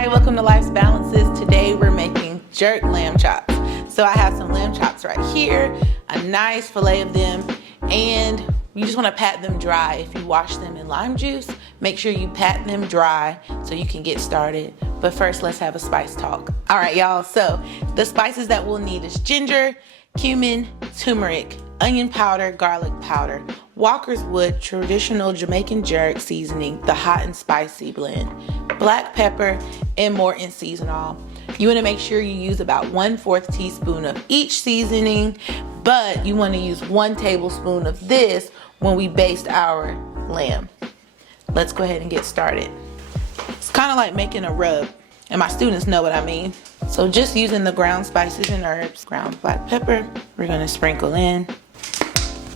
Hi, welcome to Life's Balances. Today we're making jerk lamb chops. So I have some lamb chops right here, a nice fillet of them, and you just want to pat them dry. If you wash them in lime juice, make sure you pat them dry so you can get started. But first, let's have a spice talk. All right, y'all, so the spices that we'll need is ginger, cumin, turmeric, onion powder, garlic powder, Walker's Wood traditional Jamaican jerk seasoning, the hot and spicy blend, black pepper, and Morton seasonal. You want to make sure you use about 1/4 teaspoon of each seasoning, but you want to use 1 tablespoon of this when we baste our lamb. Let's go ahead and get started. It's kind of like making a rub, and my students know what I mean. So just using the ground spices and herbs, ground black pepper, we're going to sprinkle in.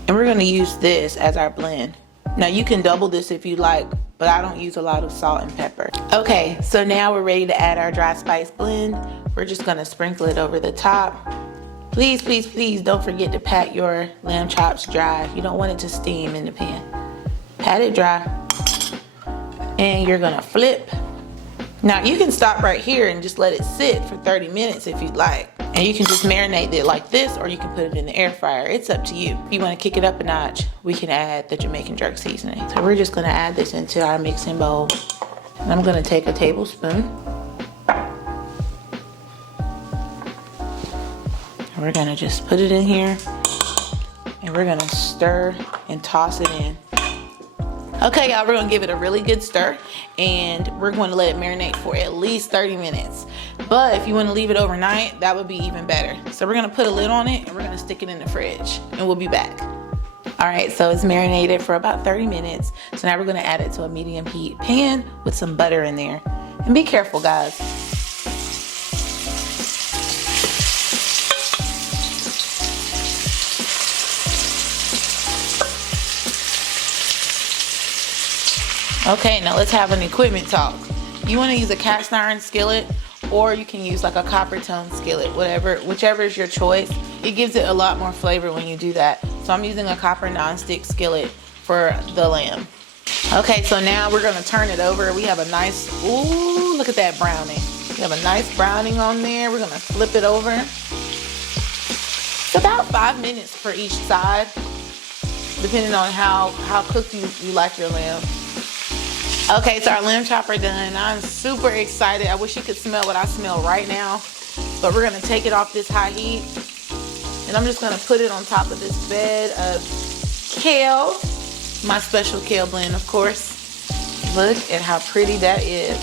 And we're going to use this as our blend. Now you can double this if you like, but I don't use a lot of salt and pepper. Okay, so now we're ready to add our dry spice blend. We're just going to sprinkle it over the top. Please, please, please don't forget to pat your lamb chops dry. You don't want it to steam in the pan. Pat it dry. And you're going to flip. Now you can stop right here and just let it sit for 30 minutes if you'd like. And you can just marinate it like this, or you can put it in the air fryer. It's up to you. If you want to kick it up a notch, we can add the Jamaican jerk seasoning. So we're just going to add this into our mixing bowl. And I'm going to take a tablespoon. And we're going to just put it in here. And we're going to stir and toss it in. Okay, y'all, we're going to give it a really good stir, and we're going to let it marinate for at least 30 minutes. But if you want to leave it overnight, that would be even better. So we're going to put a lid on it, and we're going to stick it in the fridge, and we'll be back. All right, so it's marinated for about 30 minutes. So now we're going to add it to a medium heat pan with some butter in there. And be careful, guys. Okay, now let's have an equipment talk. You want to use a cast iron skillet, or you can use like a copper tone skillet, whichever is your choice. It gives it a lot more flavor when you do that. So I'm using a copper nonstick skillet for the lamb. Okay, so now we're going to turn it over. We have a nice, ooh, look at that browning. We have a nice browning on there. We're going to flip it over. It's about 5 minutes for each side, depending on how cooked you like your lamb. Okay, so our lamb chop are done. I'm super excited. I wish you could smell what I smell right now. But we're gonna take it off this high heat. And I'm just gonna put it on top of this bed of kale. My special kale blend, of course. Look at how pretty that is.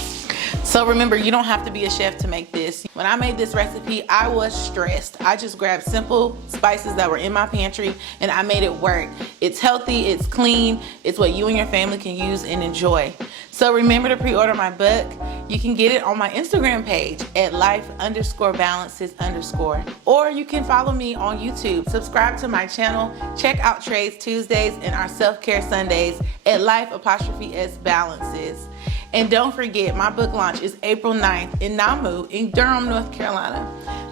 So remember, you don't have to be a chef to make this. When I made this recipe, I was stressed. I just grabbed simple spices that were in my pantry and I made it work. It's healthy, it's clean, it's what you and your family can use and enjoy. So remember to pre-order my book. You can get it on my Instagram page at life_balances_. Or you can follow me on YouTube. Subscribe to my channel. Check out Trades Tuesdays and our self-care Sundays at life_s balances. And don't forget, my book launch is April 9th in Namu in Durham, North Carolina.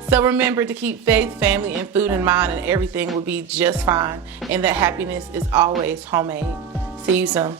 So remember to keep faith, family, and food in mind, and everything will be just fine. And that happiness is always homemade. See you soon.